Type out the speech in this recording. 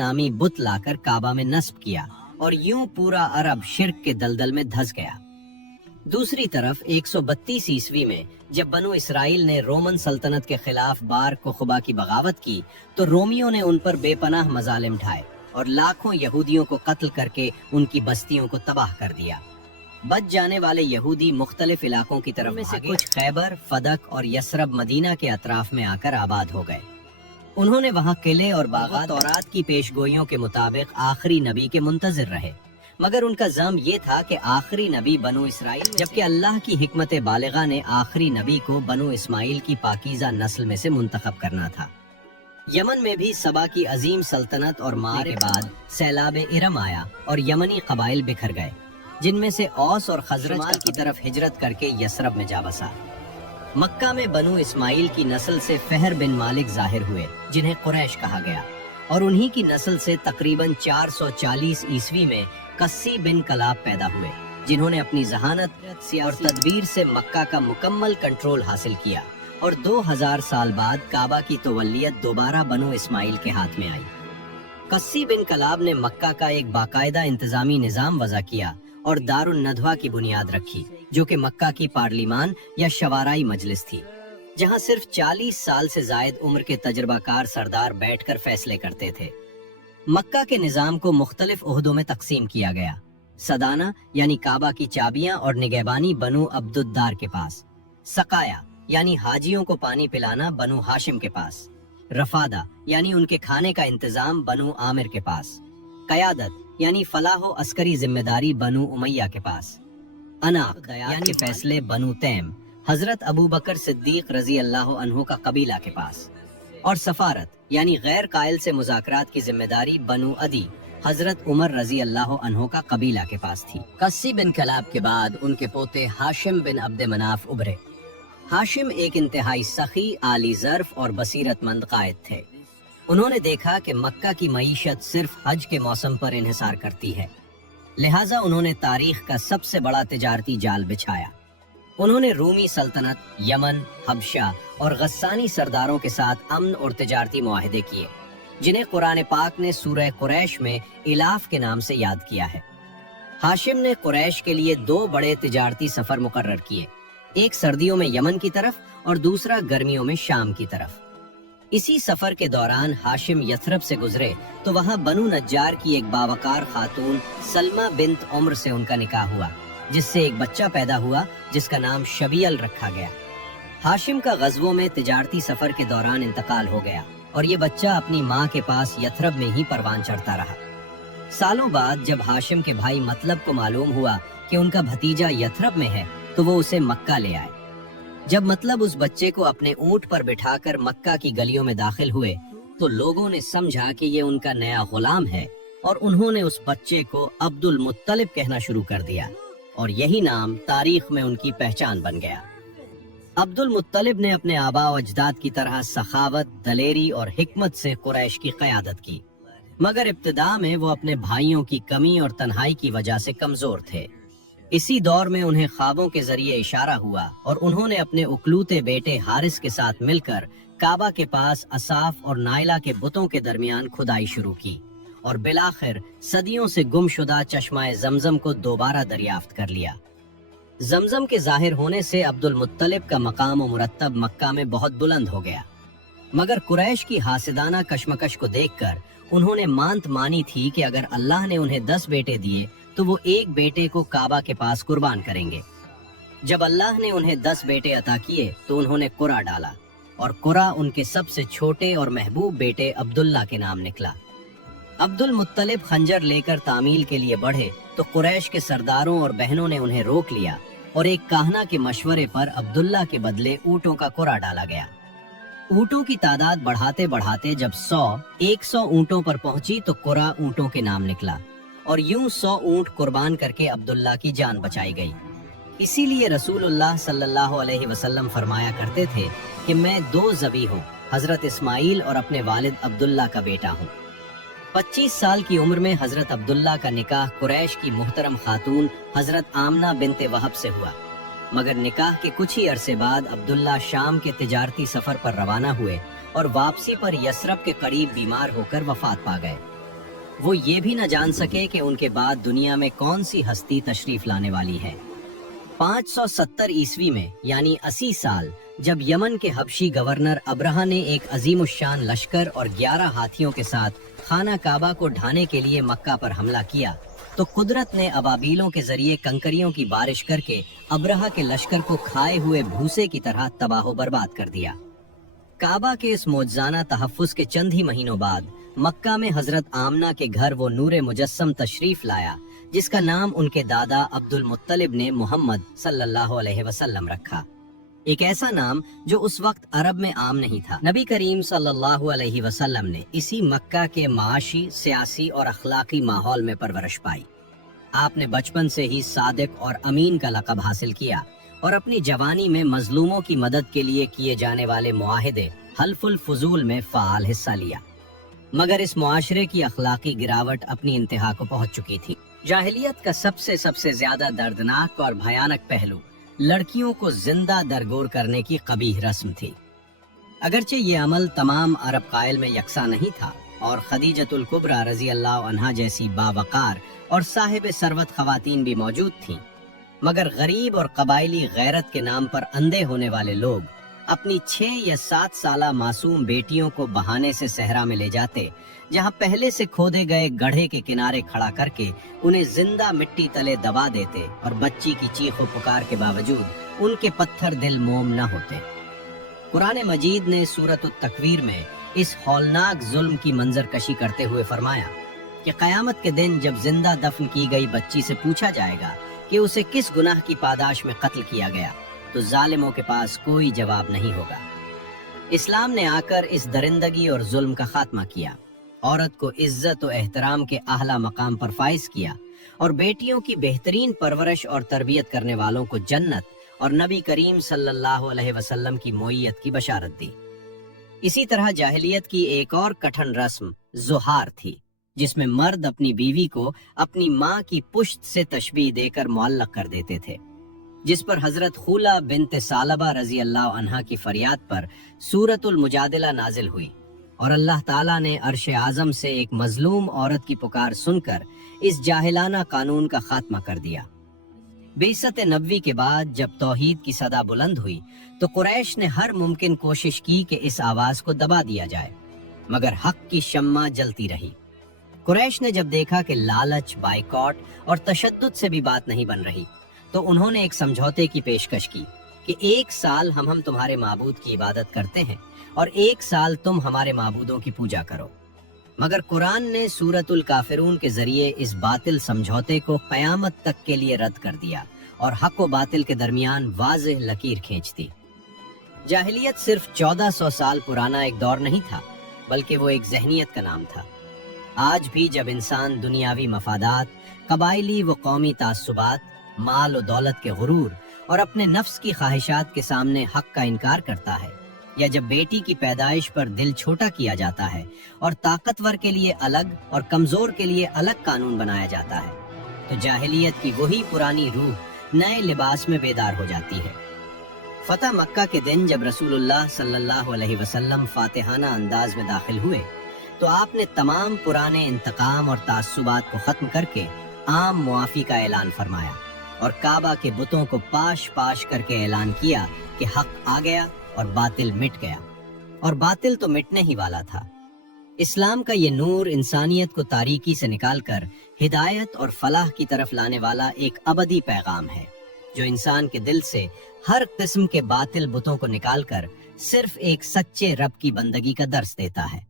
नामी बुत लाकर काबा में नस्ब किया और यूं पूरा अरब शिर्क के दलदल में धंस गया। दूसरी तरफ 132 ईस्वी में जब बनु इसराइल ने रोमन सल्तनत के खिलाफ बार कोखबा की बगावत की तो रोमियों ने उन पर बेपनाह मजालिम ढाए और लाखों यहूदियों को कत्ल करके उनकी बस्तियों को तबाह कर दिया। बच जाने वाले यहूदी मुख्तलिफ इलाकों की तरफ में से कुछ खैबर, फदक और यसरब मदीना के अतराफ में आकर आबाद हो गए। उन्होंने वहाँ किले और बागात तौरात की पेशगोइयों के मुताबिक आखिरी नबी के मुंतजिर रहे, मगर उनका ज़म ये था कि आखिरी नबी बनु इसराइल, जबकि अल्लाह की हिकमत बालिगा ने आखिरी नबी को बनु इस्माइल की पाकीज़ा नस्ल में से मुंतखब करना था। यमन में भी सबा की अजीम सल्तनत और मार के बाद सैलाब इरम आया और यमनी कबाइल बिखर गए, जिनमें से औस और खजरज की तरफ हिजरत करके यसरब में जा बसा। मक्का में बनु इस्माइल की नस्ल से फहर बिन मालिक जाहिर हुए, जिन्हें कुरैश कहा गया, और उन्हीं की नस्ल से तकरीबन 440 ईस्वी में कस्सी बिन कलाब पैदा हुए, जिन्होंने अपनी जहानत और तदबीर से मक्का का मुकम्मल कंट्रोल हासिल किया और 2000 साल बाद काबा की तवल्लियत दोबारा बनु इस्माइल के हाथ में आई। कस्सी बिन कलाब ने मक्का का एक बाकायदा इंतजामी निजाम वज़ा किया और दारुन नदवा की बुनियाद रखी, जो कि मक्का की पार्लिमान या शवाराई मजलिस थी, जहां सिर्फ 40 साल से जायद उम्र के तजर्बाकार सरदार बैठकर फैसले करते थे। मक्का के निजाम को मुख्तलिफ ओहदों में तकसीम किया गया। सदाना यानी काबा की चाबियां और निगहबानी बनु अब्दुद्दार के पास, सकाया यानी हाजियों को पानी पिलाना बनु हाशिम के पास, रफादा यानी उनके खाने का इंतजाम बनु आमिर के पास, कयादत यानी फलाह व अस्करी जिम्मेदारी बनु उमैया के पास, अनाक यानी फैसले बनु तैम हजरत अबू बकर सिद्दीक रजी अल्लाह अन्हु का कबीला के पास, और सफारत यानी गैर कायल से मुज़ाकरात की जिम्मेदारी बनु अदी हजरत उमर रजी अल्लाह अन्हु का कबीला के पास थी। कस्सी बिन कलाब के बाद उनके पोते हाशिम बिन अब्द मनाफ उभरे। हाशिम एक इंतहाई सखी, आली ज़र्फ और बसीरतमंद कायद थे। उन्होंने देखा कि मक्का की मईशत सिर्फ हज के मौसम पर इन्हिसार करती है, लिहाजा उन्होंने तारीख का सबसे बड़ा तिजारती जाल बिछाया। उन्होंने रूमी सल्तनत, यमन, हबशा और गस्सानी सरदारों के साथ अमन और तिजारती मुआहदे किए, जिन्हें कुरान पाक ने सूरह कुरैश में इलाफ के नाम से याद किया है। हाशिम ने कुरैश के लिए 2 बड़े तिजारती सफर मुकर्रर किए, एक सर्दियों में यमन की तरफ और दूसरा गर्मियों में शाम की तरफ। इसी सफर के दौरान हाशिम यथरब से गुजरे तो वहाँ बनु नज्जार की एक बावकार खातून सलमा बिन्त उम्र से उनका निकाह हुआ, जिससे एक बच्चा पैदा हुआ जिसका नाम शबील रखा गया। हाशिम का गज़वों में तिजारती सफर के दौरान इंतकाल हो गया और ये बच्चा अपनी माँ के पास यथरब में ही परवान चढ़ता रहा। सालों बाद जब हाशिम के भाई मतलब को मालूम हुआ कि उनका भतीजा यथरब में है तो वो उसे मक्का ले आए। जब मतलब उस बच्चे को अपने ऊंट पर बिठाकर मक्का की गलियों में दाखिल हुए तो लोगों ने समझा कि ये उनका नया गुलाम है और उन्होंने उस बच्चे को अब्दुल मुत्तलिब कहना शुरू कर दिया और यही नाम तारीख में उनकी पहचान बन गया। अब्दुल मुत्तलिब ने अपने आबा व अजदाद की तरह सखावत, दलेरी और हिकमत से कुरैश की क़यादत की, मगर इब्तिदा में वो अपने भाइयों की कमी और तन्हाई की वजह से कमजोर थे। इसी दौर में उन्हें ख्वाबों के जरिए इशारा हुआ और उन्होंने अपने उकलूते बेटे हारिस के साथ मिलकर काबा के पास असाफ और नाइला के बुतों के दरमियान खुदाई शुरू की और बिलाखिर सदियों से गुमशुदा चश्मा जमजम को दोबारा दरियाफ्त कर लिया। जमजम के जाहिर होने से अब्दुल मुत्तलिब का मकाम व मुरत्तब मक्का में बहुत बुलंद हो गया, मगर कुरैश की हासिदाना कशमकश को देखकर उन्होंने मानत मानी थी कि अगर अल्लाह ने उन्हें 10 बेटे दिए तो वो एक बेटे को काबा के पास कुर्बान करेंगे। जब अल्लाह ने उन्हें 10 बेटे अता किए तो उन्होंने कुरा डाला और कुरा उनके सबसे छोटे और महबूब बेटे अब्दुल्ला के नाम निकला। अब्दुल मुत्तलिब खंजर लेकर तामील के लिए बढ़े तो कुरैश के सरदारों और बहनों ने उन्हें रोक लिया और एक काहना के मशवरे पर अब्दुल्ला के बदले ऊँटों का कुरा डाला गया। ऊँटों की तादाद बढ़ाते बढ़ाते जब 100 ऊँटों पर पहुंची तो कुरा ऊँटों के नाम निकला और यूं 100 ऊँट कुर्बान करके अब्दुल्ला की जान बचाई गई। इसीलिए रसूलुल्लाह सल्लल्लाहु अलैहि वसल्लम फरमाया करते थे कि मैं 2 ज़बी हूँ, हजरत इस्माइल और अपने वालिद अब्दुल्ला का बेटा हूँ। 25 साल की उम्र में हजरत अब्दुल्ला का निकाह कुरैश की मुहतरम खातून हजरत आमना बिनते वहब से हुआ, मगर निकाह के कुछ ही अरसे बाद अब्दुल्ला शाम के तिजारती सफर पर रवाना हुए और वापसी पर यसरब के करीब बीमार होकर वफात पा गए। وہ یہ بھی نہ جان سکے کہ ان کے بعد دنیا میں کون سی ہستی تشریف لانے والی ہے۔ 570 عیسوی میں یعنی 80 سال جب یمن کے حبشی گورنر ابرہہ نے ایک عظیم الشان لشکر اور 11 ہاتھیوں کے ساتھ خانہ کعبہ کو ڈھانے کے لیے مکہ پر حملہ کیا تو قدرت نے ابابیلوں کے ذریعے کنکریوں کی بارش کر کے ابرہہ کے لشکر کو کھائے ہوئے بھوسے کی طرح تباہ و برباد کر دیا۔ کعبہ کے اس معجزانہ تحفظ کے چند ہی مہینوں بعد مکہ میں حضرت آمنہ کے گھر وہ نور مجسم تشریف لایا جس کا نام ان کے دادا عبد المطلب نے محمد صلی اللہ علیہ وسلم رکھا، ایک ایسا نام جو اس وقت عرب میں عام نہیں تھا۔ نبی کریم صلی اللہ علیہ وسلم نے اسی مکہ کے معاشی، سیاسی اور اخلاقی ماحول میں پرورش پائی۔ آپ نے بچپن سے ہی صادق اور امین کا لقب حاصل کیا اور اپنی جوانی میں مظلوموں کی مدد کے لیے کیے جانے والے معاہدے حلف الفضول میں فعال حصہ لیا، مگر اس معاشرے کی اخلاقی گراوٹ اپنی انتہا کو پہنچ چکی تھی۔ جاہلیت کا سب سے زیادہ دردناک اور بھیانک پہلو لڑکیوں کو زندہ درگور کرنے کی قبیح رسم تھی۔ اگرچہ یہ عمل تمام عرب قائل میں یکساں نہیں تھا اور خدیجۃ الکبریٰ رضی اللہ عنہا جیسی باوقار اور صاحب ثروت خواتین بھی موجود تھیں، مگر غریب اور قبائلی غیرت کے نام پر اندھے ہونے والے لوگ اپنی 6 یا 7 سالہ معصوم بیٹیوں کو بہانے سے صحرا میں لے جاتے، جہاں پہلے سے کھودے گئے گڑھے کے کنارے کھڑا کر کے انہیں زندہ مٹی تلے دبا دیتے اور بچی کی چیخ و پکار کے باوجود ان کے پتھر دل موم نہ ہوتے۔ قرآن مجید نے سورۃ التکویر میں اس ہولناک ظلم کی منظر کشی کرتے ہوئے فرمایا کہ قیامت کے دن جب زندہ دفن کی گئی بچی سے پوچھا جائے گا کہ اسے کس گناہ کی پاداش میں قتل کیا گیا تو ظالموں کے پاس کوئی جواب نہیں ہوگا۔ اسلام نے آ کر اس درندگی اور ظلم کا خاتمہ کیا، عورت کو عزت و احترام کے اعلیٰ مقام پر فائز کیا اور بیٹیوں کی بہترین پرورش اور تربیت کرنے والوں کو جنت اور نبی کریم صلی اللہ علیہ وسلم کی معیت کی بشارت دی۔ اسی طرح جاہلیت کی ایک اور کٹھن رسم زہار تھی، جس میں مرد اپنی بیوی کو اپنی ماں کی پشت سے تشبیہ دے کر معلق کر دیتے تھے، جس پر حضرت خولہ بنت ثعلبہ رضی اللہ عنہا کی فریاد پر سورۃ المجادلہ نازل ہوئی اور اللہ تعالیٰ نے عرش اعظم سے ایک مظلوم عورت کی پکار سن کر اس جاہلانہ قانون کا خاتمہ کر دیا۔ بعثت نبوی کے بعد جب توحید کی صدا بلند ہوئی تو قریش نے ہر ممکن کوشش کی کہ اس آواز کو دبا دیا جائے، مگر حق کی شمع جلتی رہی۔ قریش نے جب دیکھا کہ لالچ، بائیکاٹ اور تشدد سے بھی بات نہیں بن رہی تو انہوں نے ایک سمجھوتے کی پیشکش کی کہ 1 سال ہم تمہارے معبود کی عبادت کرتے ہیں اور 1 سال تم ہمارے معبودوں کی پوجا کرو، مگر قرآن نے سورۃ الکافرون کے ذریعے اس باطل سمجھوتے کو قیامت تک کے لیے رد کر دیا اور حق و باطل کے درمیان واضح لکیر کھینچ دی۔ جاہلیت صرف 1400 سال پرانا ایک دور نہیں تھا، بلکہ وہ ایک ذہنیت کا نام تھا۔ آج بھی جب انسان دنیاوی مفادات، قبائلی و قومی تعصبات، مال و دولت کے غرور اور اپنے نفس کی خواہشات کے سامنے حق کا انکار کرتا ہے، یا جب بیٹی کی پیدائش پر دل چھوٹا کیا جاتا ہے اور طاقتور کے لیے الگ اور کمزور کے لیے الگ قانون بنایا جاتا ہے، تو جاہلیت کی وہی پرانی روح نئے لباس میں بیدار ہو جاتی ہے۔ فتح مکہ کے دن جب رسول اللہ صلی اللہ علیہ وسلم فاتحانہ انداز میں داخل ہوئے تو آپ نے تمام پرانے انتقام اور تعصبات کو ختم کر کے عام معافی کا اعلان فرمایا اور کعبہ کے بتوں کو پاش پاش کر کے اعلان کیا کہ حق آ گیا اور باطل مٹ گیا، اور باطل تو مٹنے ہی والا تھا۔ اسلام کا یہ نور انسانیت کو تاریکی سے نکال کر ہدایت اور فلاح کی طرف لانے والا ایک ابدی پیغام ہے، جو انسان کے دل سے ہر قسم کے باطل بتوں کو نکال کر صرف ایک سچے رب کی بندگی کا درس دیتا ہے۔